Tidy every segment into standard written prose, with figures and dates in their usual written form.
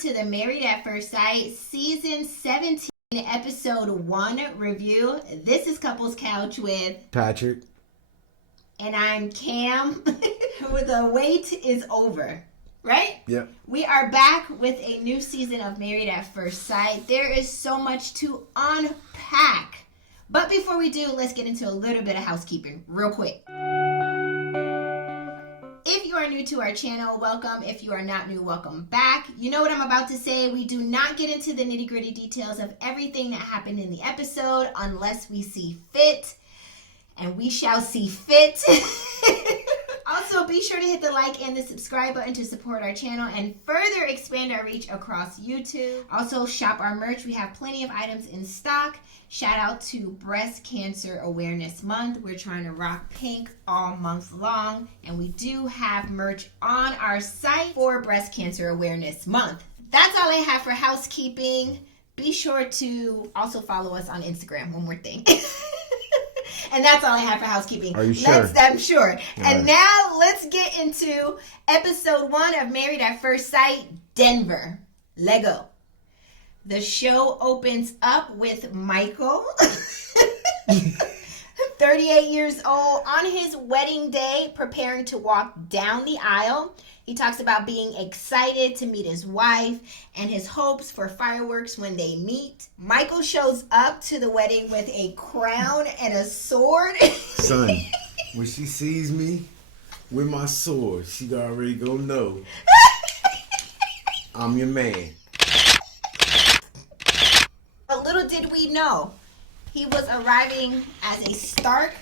to the Married at First Sight Season 17 Episode 1 review. This is Couples Couch with Patrick. And I'm Cam. The wait is over, right? Yep. We are back with a new season of Married at First Sight. There is so much to unpack. But before we do, let's get into a little bit of housekeeping real quick. If you are new to our channel, welcome. If you are not new, welcome back. You know what I'm about to say. We do not get into the nitty-gritty details of everything that happened in the episode unless we see fit. And we shall see fit. Also, be sure to hit the like and the subscribe button to support our channel and further expand our reach across YouTube. Also, shop our merch. We have plenty of items in stock. Shout out to Breast Cancer Awareness Month. We're trying to rock pink all month long. And we do have merch on our site for Breast Cancer Awareness Month. That's all I have for housekeeping. Be sure to also follow us on Instagram. One more thing. And that's all I have for housekeeping. Are you sure? I'm sure. All and right. now let's get into episode 1 of Married at First Sight, Denver. Lego. The show opens up with Michael, 38 years old, on his wedding day, preparing to walk down the aisle. He talks about being excited to meet his wife and his hopes for fireworks when they meet. Michael shows up to the wedding with a crown and a sword. Son, when she sees me with my sword, she already gonna know I'm your man. But little did we know, he was arriving as a Stark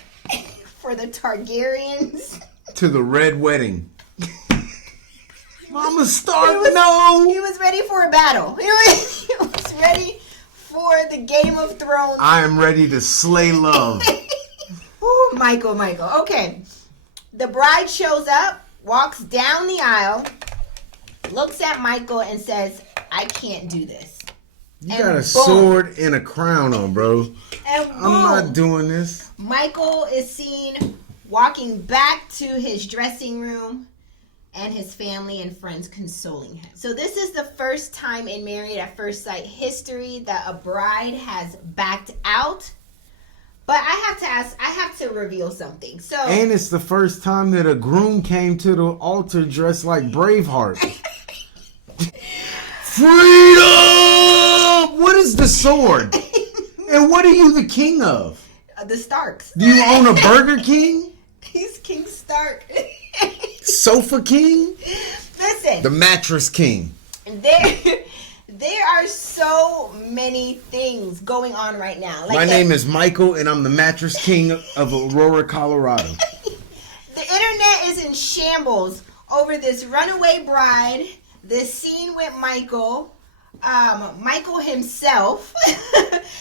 for the Targaryens. To the red wedding. Mama Stark, He no! was ready for a battle. He was ready for the Game of Thrones. I am ready to slay love. Ooh, Michael. Okay. The bride shows up, walks down the aisle, looks at Michael and says, I can't do this. You And got a boom. sword and a crown on, bro. And boom, I'm not doing this. Michael is seen walking back to his dressing room and his family and friends consoling him. So this is the first time in Married at First Sight history that a bride has backed out. But I have to reveal something. So And it's the first time that a groom came to the altar dressed like Braveheart. Freedom! What is the sword? And what are you the king of? the Starks. Do you own a Burger King? He's King Stark. Sofa King? Listen. The Mattress King. There are so many things going on right now. My name is Michael, and I'm the Mattress King of Aurora, Colorado. The internet is in shambles over this runaway bride, this scene with Michael himself.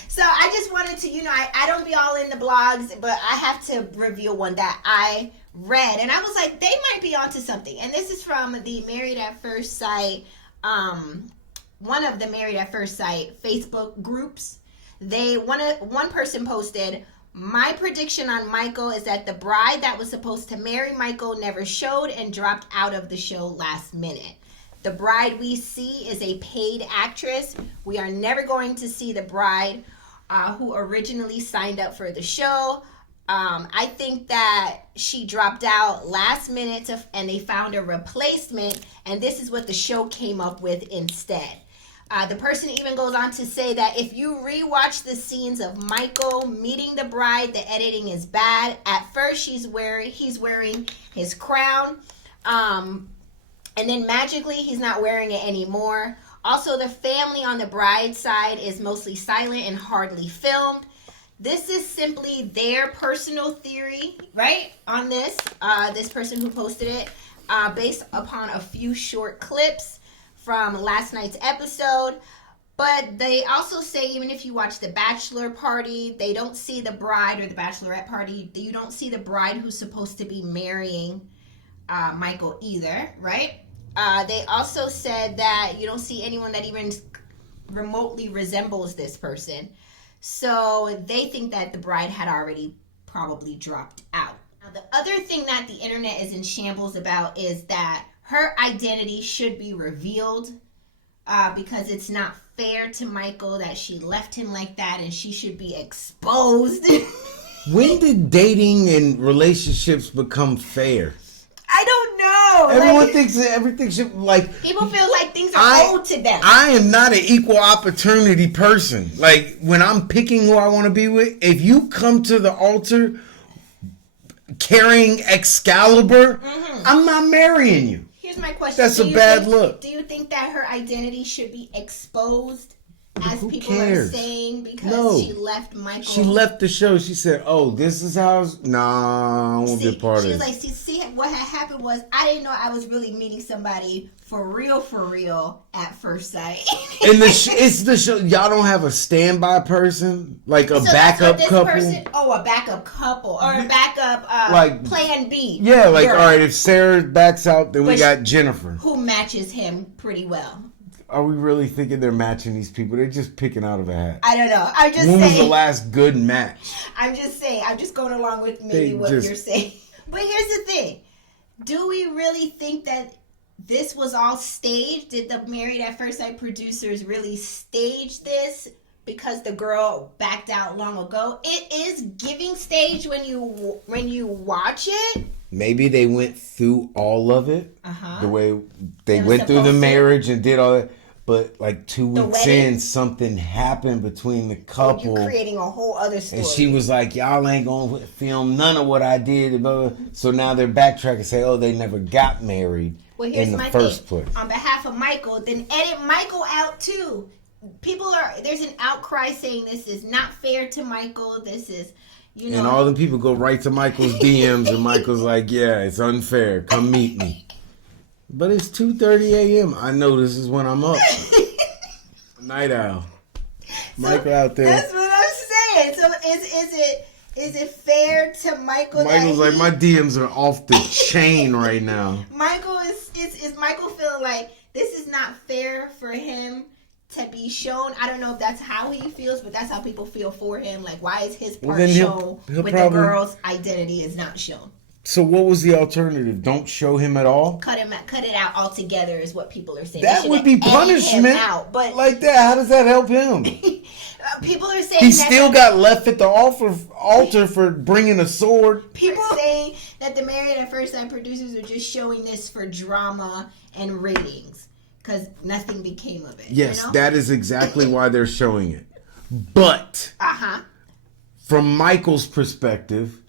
So I just wanted to, I don't be all in the blogs, but I have to reveal one that I read. And I was like, they might be onto something. And this is from the Married at First Sight, one of the Married at First Sight Facebook groups. One person posted, my prediction on Michael is that the bride that was supposed to marry Michael never showed and dropped out of the show last minute. The bride we see is a paid actress. We are never going to see the bride who originally signed up for the show. I think that she dropped out last minute and they found a replacement, and this is what the show came up with instead. The person even goes on to say that if you rewatch the scenes of Michael meeting the bride, the editing is bad. At first, he's wearing his crown, and then magically he's not wearing it anymore. Also, the family on the bride's side is mostly silent and hardly filmed. This is simply their personal theory, right, on this. This person who posted it, based upon a few short clips from last night's episode. But they also say, even if you watch the Bachelor party, they don't see the bride, or the Bachelorette party, you don't see the bride who's supposed to be marrying Michael either, right? They also said that you don't see anyone that even remotely resembles this person. So they think that the bride had already probably dropped out. Now, the other thing that the internet is in shambles about is that her identity should be revealed because it's not fair to Michael that she left him like that and she should be exposed. When did dating and relationships become fair? I don't know. Everyone thinks that everything should, like... People feel like things are owed to them. I am not an equal opportunity person. Like, when I'm picking who I want to be with, if you come to the altar carrying Excalibur, I'm not marrying you. Here's my question. That's a bad look. Do you think that her identity should be exposed, as Who people cares? are saying, because she left Michael? She left the show. She said, "Oh, this is how." Nah, I won't be a part of it. She was like, "See, what had happened was I didn't know I was really meeting somebody for real at first sight." And it's the show. Y'all don't have a standby person, like a backup couple. A backup couple or a backup like plan B. Yeah, like girl, all right, if Sarah backs out, then we got Jennifer, who matches him pretty well. Are we really thinking they're matching these people? They're just picking out of a hat. I don't know. I'm just saying. When was the last good match? I'm just saying. I'm just going along with maybe what you're saying. But here's the thing. Do we really think that this was all staged? Did the Married at First Sight producers really stage this because the girl backed out long ago? It is giving stage when you watch it. Maybe they went through all of it. The way they went through the marriage and did all that. But like 2 weeks in, something happened between the couple. You're creating a whole other story. And she was like, y'all ain't going to film none of what I did. So now they're backtracking and say, oh, they never got married in the first place. On behalf of Michael, then edit Michael out too. There's an outcry saying this is not fair to Michael. This is, And all the people go right to Michael's DMs and Michael's like, yeah, it's unfair. Come meet me. But it's 2:30 a.m. I know this is when I'm up. Night owl. Michael out there. That's what I'm saying. So is it fair to Michael? Michael's like, my DMs are off the chain right now. Michael is Michael feeling like this is not fair for him to be shown? I don't know if that's how he feels, but that's how people feel for him. Like, why is his part shown with the girl's identity is not shown? So what was the alternative? Don't show him at all? Cut it out altogether is what people are saying. That would be punishment. But like that, how does that help him? People are saying he still got left at the altar for bringing a sword. People are saying that the Married at First Sight producers are just showing this for drama and ratings because nothing became of it. Yes, that is exactly why they're showing it. But from Michael's perspective,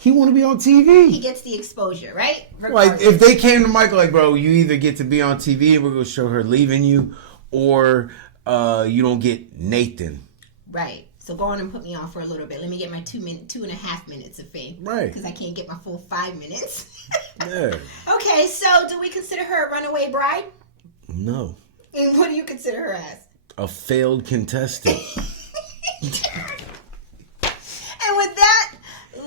he want to be on TV. He gets the exposure, right? Like, if they came to Michael like, bro, you either get to be on TV and we're going to show her leaving you, or you don't get Nathan. Right. So go on and put me on for a little bit. Let me get my 2.5 minutes of fame. Right. Because I can't get my full 5 minutes. Yeah. Okay, so do we consider her a runaway bride? No. And what do you consider her as? A failed contestant. And with that,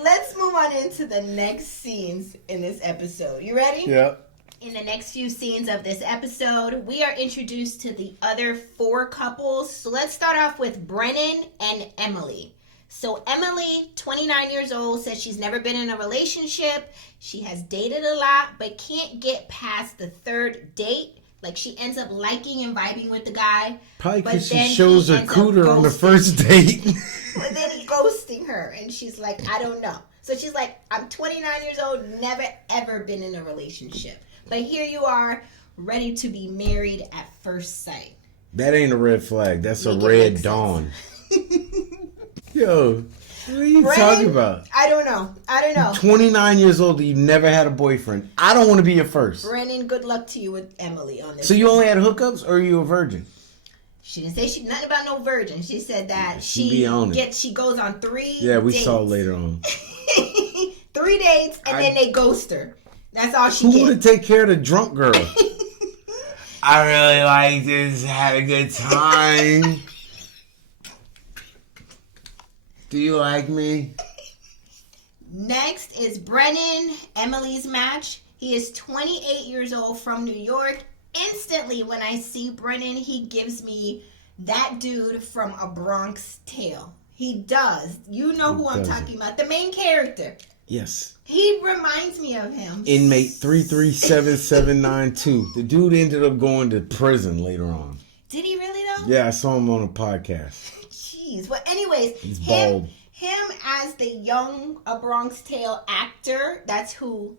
let's move on into the next scenes in this episode. You ready? Yep. In the next few scenes of this episode, we are introduced to the other 4 couples. So let's start off with Brennan and Emily. So Emily, 29 years old, says she's never been in a relationship. She has dated a lot, but can't get past the 3rd date. Like, she ends up liking and vibing with the guy. Probably because she shows her cooter on the first date. But then he ghosting her, and she's like, I don't know. So she's like, I'm 29 years old, never ever been in a relationship. But here you are, ready to be married at first sight. That ain't a red flag. That's a red dawn. Yo, what are you talking about? I don't know. 29 years old, you never had a boyfriend. I don't want to be your first. Brennan, good luck to you with Emily on this. So you only had hookups, or are you a virgin? She didn't say nothing about no virgin. She said that she goes on 3 dates. Yeah, we saw later on. 3 dates, and then they ghost her. That's all she gets. Who would take care of the drunk girl? I really like this. Had a good time. Do you like me? Next is Brennan, Emily's match. He is 28 years old from New York. Instantly, when I see Brennan, he gives me that dude from A Bronx Tale. He does. You know who I'm talking about. The main character. Yes. He reminds me of him. Inmate 337792. The dude ended up going to prison later on. know? Yeah, I saw him on a podcast. Jeez. Well, anyways, He's bald. Him as the young A Bronx Tale actor, that's who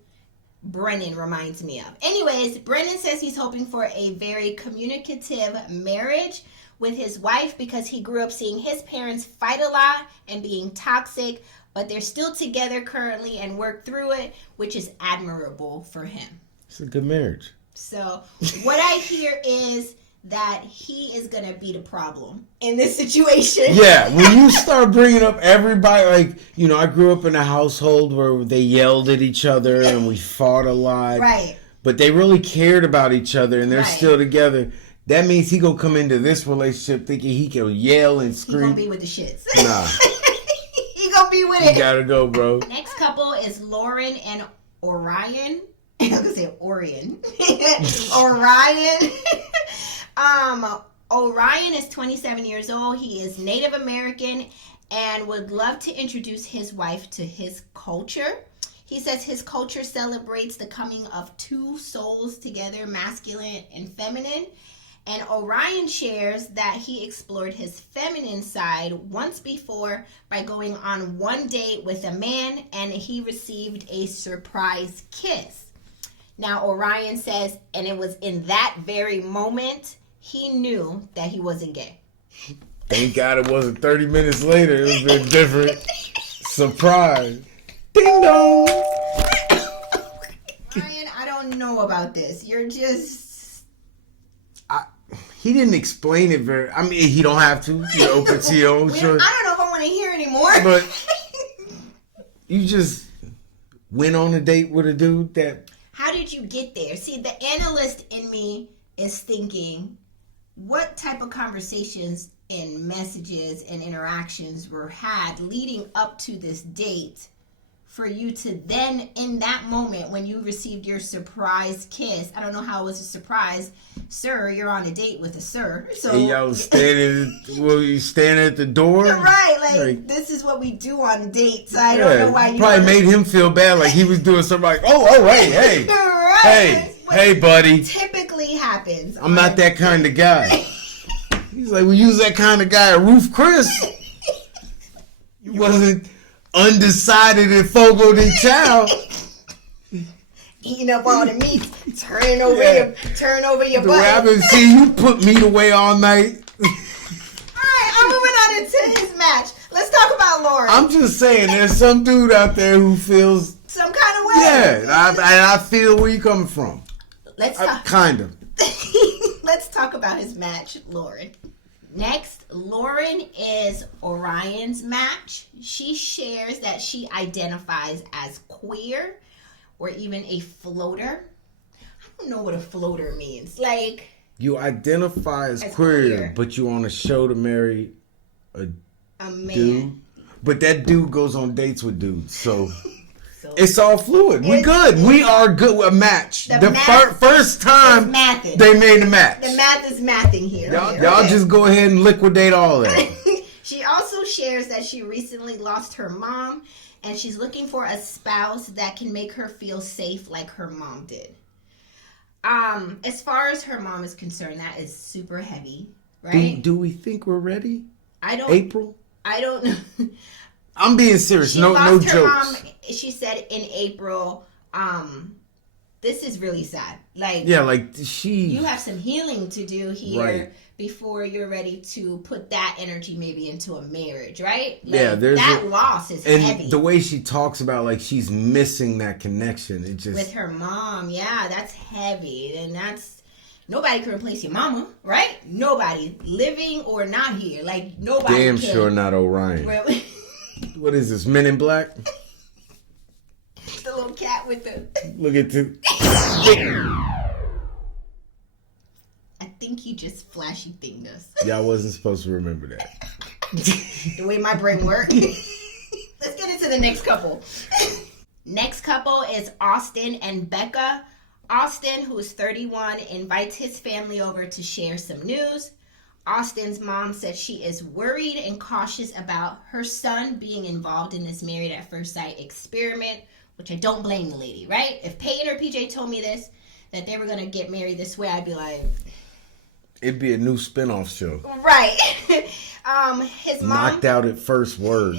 Brennan reminds me of. Anyways, Brennan says he's hoping for a very communicative marriage with his wife because he grew up seeing his parents fight a lot and being toxic, but they're still together currently and work through it, which is admirable for him. It's a good marriage. So what I hear is that he is going to be the problem in this situation. Yeah, when you start bringing up everybody, like, you know, I grew up in a household where they yelled at each other and we fought a lot. Right. But they really cared about each other and they're Right. still together. That means he gonna come into this relationship thinking he can yell and scream. He gonna be with the shits. Nah. He gonna be with You it. gotta go, bro. Next couple is Lauren and Orion. I was gonna say Orion. Orion. Orion is 27 years old. He is Native American and would love to introduce his wife to his culture. He says his culture celebrates the coming of two souls together, masculine and feminine. And Orion shares that he explored his feminine side once before by going on one date with a man and he received a surprise kiss. Now, Orion says, and it was in that very moment he knew that he wasn't gay. Thank God it wasn't 30 minutes later. It was a different surprise. Ding dong. Ryan, I don't know about this. You're just... He didn't explain it very... I mean, he don't have to. You're open to your own choice. I don't know if I want to hear anymore. But you just went on a date with a dude that... How did you get there? See, the analyst in me is thinking, what type of conversations and messages and interactions were had leading up to this date for you to then, in that moment when you received your surprise kiss, I don't know how it was a surprise, sir, you're on a date with a sir. So and y'all standing, you standing at the door? You're right, like this is what we do on dates. I don't know why you probably made him feel bad, like he was doing something like, hey, right. hey, buddy. Typically happens. I'm not that kind of guy. He's like, we use that kind of guy at Roof Chris. You wasn't undecided in Fogo de Chao. Eating up all the meat, turn over your The butt. rabbit, see, you put meat away all night. Alright, I'm moving on into his match. Let's talk about Lauren. I'm just saying, there's some dude out there who feels some kind of way. Yeah, I feel where you coming from. Let's talk. Kind of. Let's talk about his match, Lauren. Next, Lauren is Orion's match. She shares that she identifies as queer or even a floater. I don't know what a floater means. Like, you identify as queer, but you on a show to marry a man. Dude. But that dude goes on dates with dudes, so it's all fluid. We good. We are good with a match. The first time they made the match. The math is mathing here. Y'all just go ahead and liquidate all that. She also shares that she recently lost her mom and she's looking for a spouse that can make her feel safe like her mom did. As far as her mom is concerned, that is super heavy, right? Do we think we're ready? April? I don't know. I'm being serious. No jokes. Mom, she said in April, this is really sad. Like, yeah, like you have some healing to do here before you're ready to put that energy maybe into a marriage, right? Like, yeah, that loss is heavy. And the way she talks about, like, she's missing that connection. It just with her mom, yeah, that's heavy, and that's nobody can replace your mama, right? Nobody, living or not here, like nobody. Damn sure not Orion. What is this, Men in Black? The little cat with the... Look at the... I think he just flashy thinged us. Y'all wasn't supposed to remember that. The way my brain works. Let's get into the next couple. Next couple is Austin and Becca. Austin, who is 31, invites his family over to share some news. Austin's mom says she is worried and cautious about her son being involved in this Married at First Sight experiment, which I don't blame the lady, right? If Peyton or PJ told me this, that they were going to get married this way, I'd be like... It'd be a new spinoff show. Right. His mom knocked out at first word.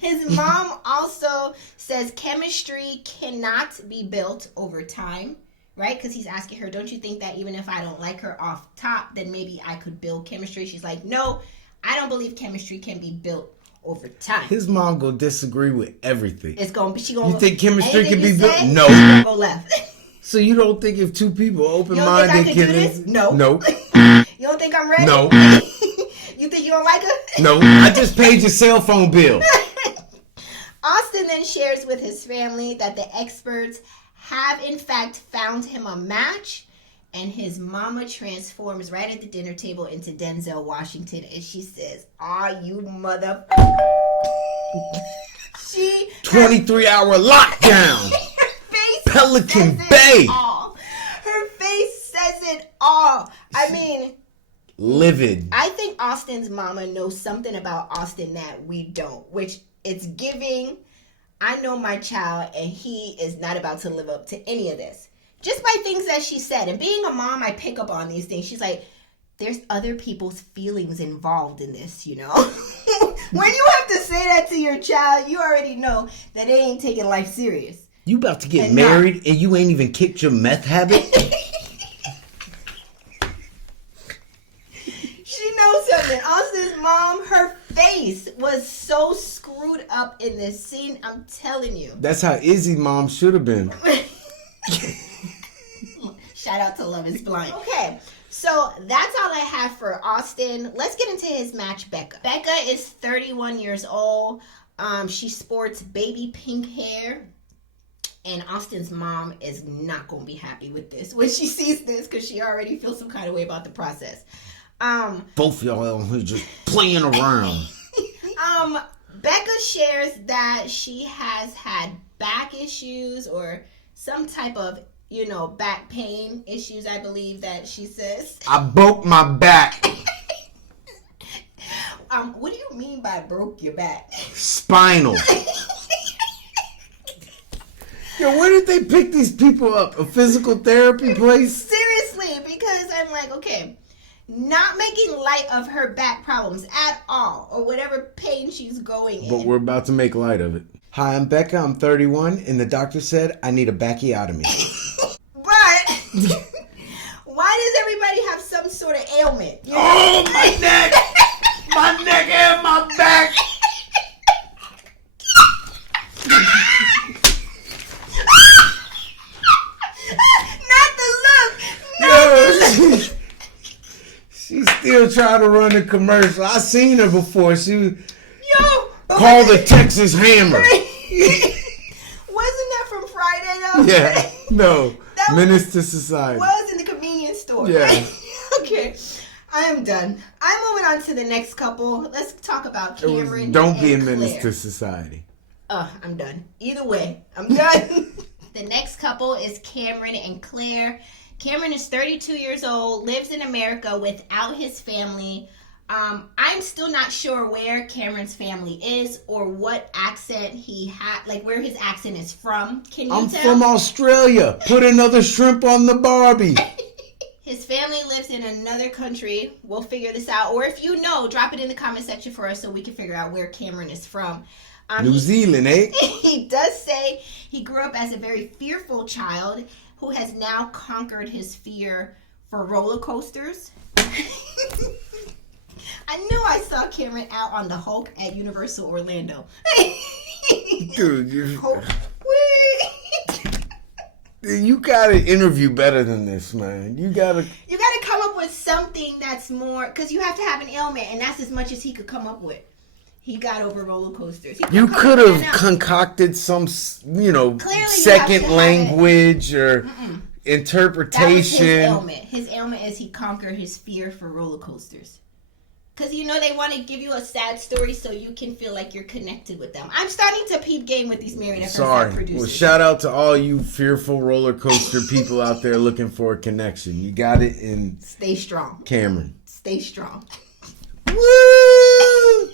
His mom also says chemistry cannot be built over time, right? Because he's asking her, don't you think that even if I don't like her off top, then maybe I could build chemistry? She's like, no, I don't believe chemistry can be built over time. His mom gonna disagree with everything. You think chemistry can be built? No. Go left. So you don't think if two people open-minded can do this? No. Nope. You don't think I'm ready? No. You think you don't like her? No. I just paid your cell phone bill. Austin then shares with his family that the experts have in fact found him a match, and his mama transforms right at the dinner table into Denzel Washington, and she says, "Are you mother?" She 23-hour lockdown. Her face Pelican says Bay. It all. Her face says it all. I mean, livid. I think Austin's mama knows something about Austin that we don't, which it's giving, I know my child and he is not about to live up to any of this. Just by things that she said. And being a mom, I pick up on these things. She's like, there's other people's feelings involved in this, you know? When you have to say that to your child, you already know that they ain't taking life serious. You about to get married and you ain't even kicked your meth habit? She knows something. Austin's mom, her face was so screwed up in this scene. I'm telling you. That's how Izzy's mom should have been. Shout out to Love is Blind. Okay, so that's all I have for Austin. Let's get into his match, Becca. Becca is 31 years old. She sports baby pink hair. And Austin's mom is not going to be happy with this when she sees this, because she already feels some kind of way about the process. Both y'all are just playing around. Becca shares that she has had back issues or some type of, back pain issues, I believe that she says. I broke my back. What do you mean by broke your back? Spinal. Yo, where did they pick these people up? A physical therapy place? Seriously, because I'm like, okay, not making light of her back problems at all, or whatever pain she's going in. But we're about to make light of it. Hi, I'm Becca. I'm 31, and the doctor said I need a backiotomy. But why does everybody have some sort of ailment? Oh, my neck! My neck and my back! Not the look! No! She's still trying to run a commercial. I seen her before. She called the Texas Hammer. Wasn't that from Friday though? Yeah. No. Menace to Society. Was in the convenience store. Yeah. Okay. I am done. I'm moving on to the next couple. Let's talk about Cameron. Don't be a Claire. menace to society. I'm done. Either way, I'm done. The next couple is Cameron and Claire. Cameron is 32 years old, lives in America without his family. I'm still not sure where Cameron's family is or what accent he had, like where his accent is from. Can you tell? I'm from Australia. Put another shrimp on the Barbie. His family lives in another country. We'll figure this out. Or if you know, drop it in the comment section for us so we can figure out where Cameron is from. New Zealand, eh? He does say he grew up as a very fearful child who has now conquered his fear for roller coasters. I knew I saw Cameron out on the Hulk at Universal Orlando. Dude, you gotta interview better than this, man. You gotta come up with something that's more, because you have to have an ailment, and that's as much as he could come up with. He got over roller coasters. You could have concocted some, second language or interpretation. That was his ailment. His ailment is he conquered his fear for roller coasters. Because, they want to give you a sad story so you can feel like you're connected with them. I'm starting to peep game with these Married at First Sight producers. Well, shout out to all you fearful roller coaster people out there looking for a connection. You got it in... Stay strong. Cameron. Stay strong. Woo!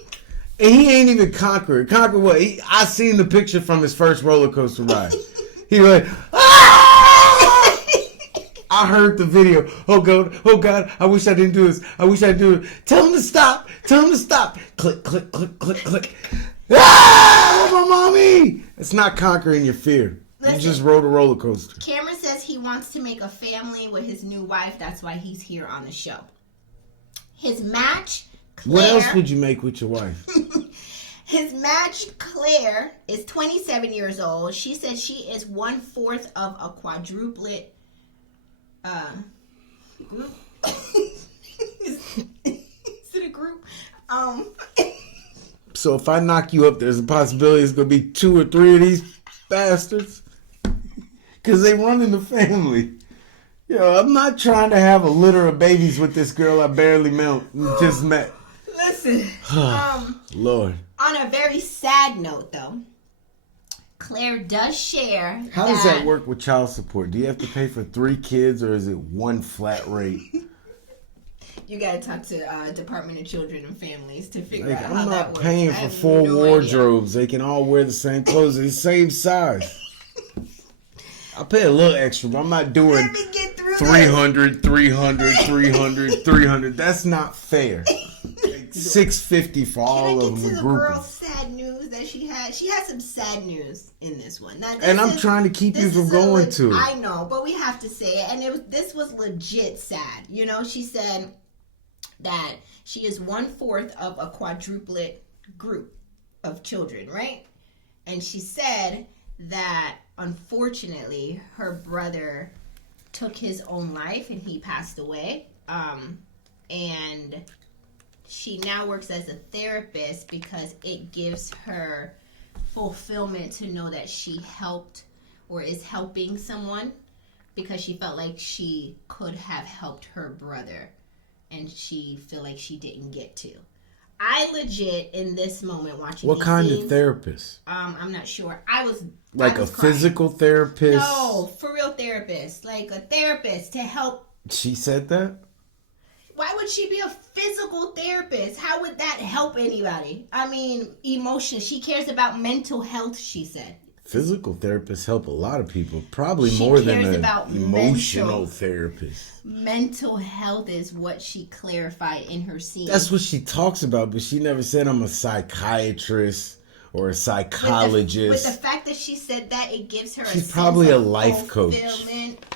And he ain't even conquered. Conquered what? I seen the picture from his first roller coaster ride. He like, ah! I heard the video. Oh God, I wish I didn't do this. I wish I didn't do it. Tell him to stop. Click, click, click, click, click. Ah, my mommy. It's not conquering your fear. Listen, you just rode a roller coaster. Cameron says he wants to make a family with his new wife. That's why he's here on the show. His match, Claire. What else would you make with your wife? His match, Claire, is 27 years old. She says she is 1/4 of a quadruplet group. Is it a group? So if I knock you up, there's a possibility it's going to be 2 or 3 of these bastards. Because they run in the family. Yo, I'm not trying to have a litter of babies with this girl I barely just met. Listen. Lord. On a very sad note, though, Claire does share. How does that work with child support? Do you have to pay for 3 kids, or is it one flat rate? You gotta talk to Department of Children and Families to figure out how that works. I'm not paying for 4 wardrobes. They can all wear the same clothes. They're the same size. I'll pay a little extra, but I'm not doing Let me get through 300, 300. That's not fair. $650 for all of them. Can I get to the girl's sad news that she had? She had some sad news in this one. Now, I'm trying to keep you from going to it. I know, but we have to say it. And this was legit sad. You know, she said that she is 1/4 of a quadruplet group of children, right? And she said that unfortunately her brother took his own life and he passed away. And she now works as a therapist because it gives her fulfillment to know that she helped or is helping someone, because she felt like she could have helped her brother and she feel like she didn't get to. I legit in this moment watching. What kind of therapist? I'm not sure. I was a physical therapist. No, for real therapist, like a therapist to help. She said that. Why would she be a physical therapist? How would that help anybody? I mean, emotion. She cares about mental health, she said. Physical therapists help a lot of people. Probably more than an emotional therapist. Mental health is what she clarified in her scene. That's what she talks about, but she never said I'm a psychiatrist or a psychologist. With the fact that she said that, it gives her She's probably a life coach.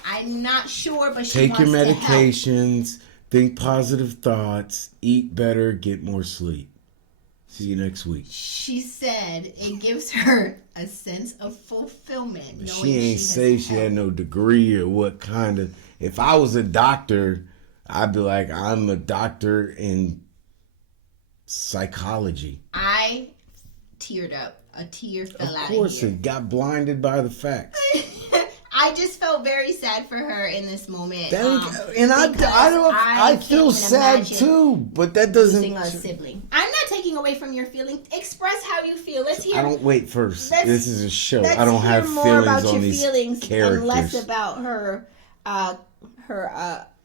I'm not sure, but she Take your wants medications, think positive thoughts, eat better, get more sleep. See you next week. She said it gives her a sense of fulfillment. But she ain't say she had no degree or what kind of. If I was a doctor, I'd be like, I'm a doctor in psychology. I teared up. A tear fell out of here. Of course, it got blinded by the facts. I just felt very sad for her in this moment. I feel sad too, but that doesn't. Losing a sibling. I'm not taking away from your feelings. Express how you feel. Let's hear. I don't wait first. This is a show. I don't have feelings on these characters. And less about her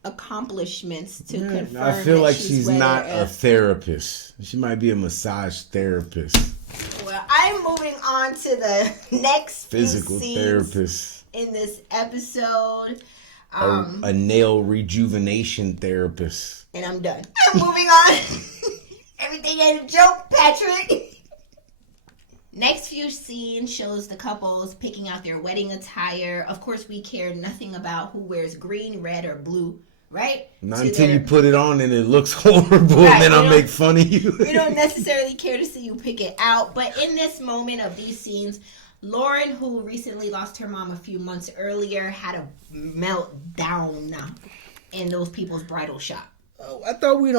accomplishments to confirm. I feel like she's not a therapist. She might be a massage therapist. Well, I'm moving on to the next physical therapist. In this episode, a nail rejuvenation therapist. And I'm done. I'm moving on. Everything ain't a joke, Patrick. Next few scenes shows the couples picking out their wedding attire. Of course, we care nothing about who wears green, red, or blue, right? Not until you put it on and it looks horrible, right, and then I'll make fun of you. We don't necessarily care to see you pick it out. But in this moment of these scenes, Lauren, who recently lost her mom a few months earlier, had a meltdown in those people's bridal shop. Oh, I thought we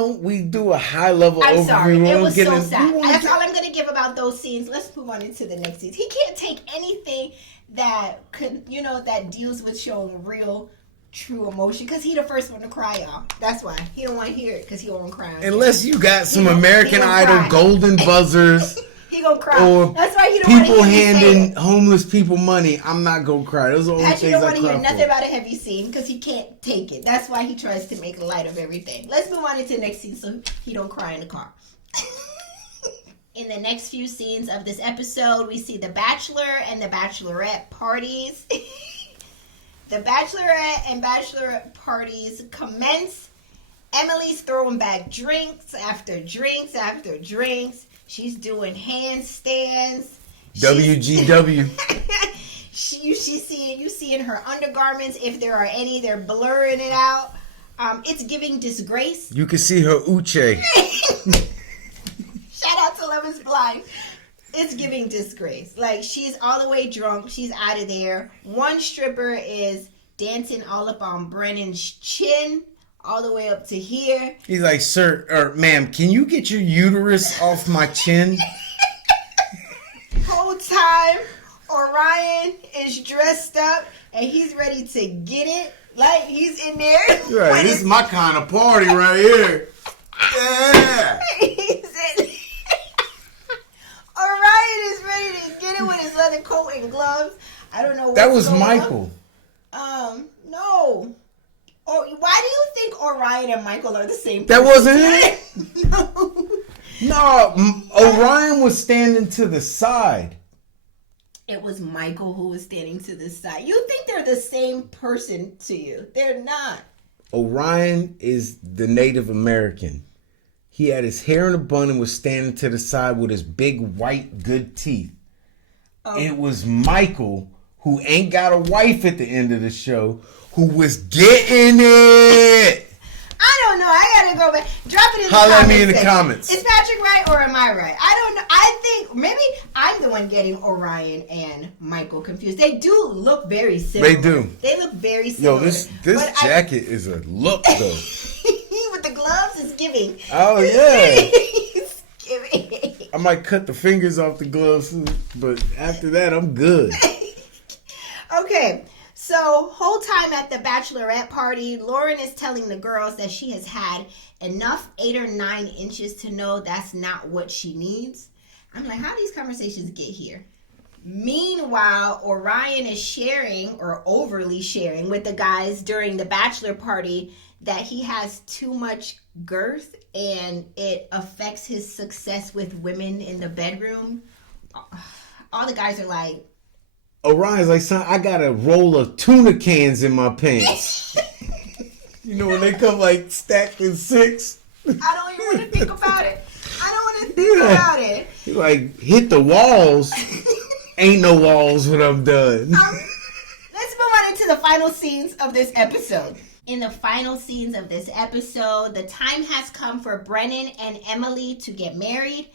do a high level overview. I'm sorry, it was so sad. That's all I'm going to give about those scenes. Let's move on into the next scenes. He can't take anything that could, that deals with showing real, true emotion, because he the first one to cry, y'all. That's why he don't want to hear it, because he don't cry. Unless you got some American Idol golden buzzers. He gonna cry. Or that's why he don't people handing homeless people money. I'm not gonna cry. Those are the only things I cry for. He don't want to hear nothing about a heavy scene because he can't take it. That's why he tries to make light of everything. Let's move on into the next scene so he don't cry in the car. In the next few scenes of this episode, we see the Bachelor and the Bachelorette parties. The Bachelorette and Bachelorette parties commence. Emily's throwing back drinks after drinks after drinks. She's doing handstands. WGW. You seeing her undergarments, if there are any, they're blurring it out. It's giving disgrace. You can see her uche. Shout out to Love is Blind. It's giving disgrace. Like, she's all the way drunk. She's out of there. One stripper is dancing all up on Brennan's chin, all the way up to here. He's like, sir, or ma'am, can you get your uterus off my chin? Whole time, Orion is dressed up and he's ready to get it. Like, he's in there. Right, this is my kind of party right here. Yeah. Orion is ready to get it with his leather coat and gloves. I don't know what's That was going Michael. On. No. Or why do you think Orion and Michael are the same That person? wasn't it? No. No, Orion was standing to the side. It was Michael who was standing to the side. You think they're the same person to you. They're not. Orion is the Native American. He had his hair in a bun and was standing to the side with his big white good teeth. Oh. It was Michael, who ain't got a wife at the end of the show, who was getting it. I don't know. I gotta go back. Drop it in the comments. Holler at me in the comments. Is Patrick right or am I right? I don't know. I think maybe I'm the one getting Orion and Michael confused. They do look very similar. They do. They look very similar. Yo, this jacket is a look though. With the gloves is giving. Oh yeah. He's giving. I might cut the fingers off the gloves, but after that I'm good. Okay. So, whole time at the Bachelorette party, Lauren is telling the girls that she has had enough 8 or 9 inches to know that's not what she needs. I'm like, how do these conversations get here? Meanwhile, Orion is sharing, or overly sharing, with the guys during the Bachelor party that he has too much girth and it affects his success with women in the bedroom. All the guys are like, Orion's like, son, I got a roll of tuna cans in my pants. You know when they come like stacked in 6? I don't even want to think about it. I don't want to think about it. He like, hit the walls. Ain't no walls when I'm done. Let's move on into the final scenes of this episode. In the final scenes of this episode, the time has come for Brennan and Emily to get married.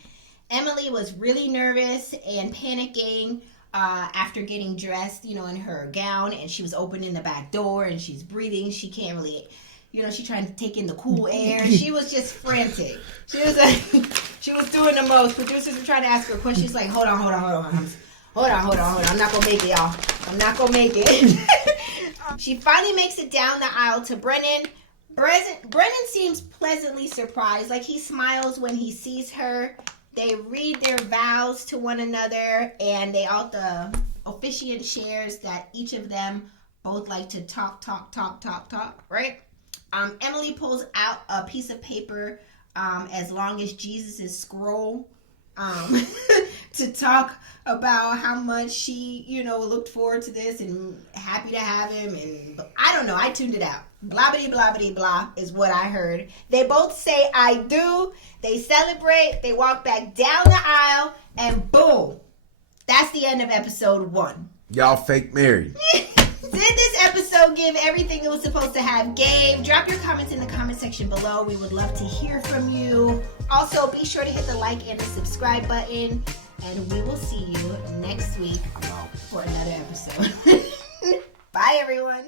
Emily was really nervous and panicking after getting dressed, in her gown, and she was opening the back door and she's breathing. She can't really, she's trying to take in the cool air. She was just frantic. She was like, she was doing the most. Producers were trying to ask her questions. She's like, hold on. I'm not gonna make it, y'all. I'm not gonna make it. She finally makes it down the aisle to Brennan. Brennan seems pleasantly surprised. Like, he smiles when he sees her. They read their vows to one another, and the officiant shares that each of them both like to talk, right? Emily pulls out a piece of paper as long as Jesus' scroll to talk about how much she, looked forward to this and happy to have him. And I don't know. I tuned it out. Blah, blah is what I heard. They both say, I do. They celebrate. They walk back down the aisle. And boom. That's the end of episode 1. Y'all fake married. Did this episode give everything it was supposed to have? Gabe, drop your comments in the comment section below. We would love to hear from you. Also, be sure to hit the like and the subscribe button. And we will see you next week for another episode. Bye, everyone.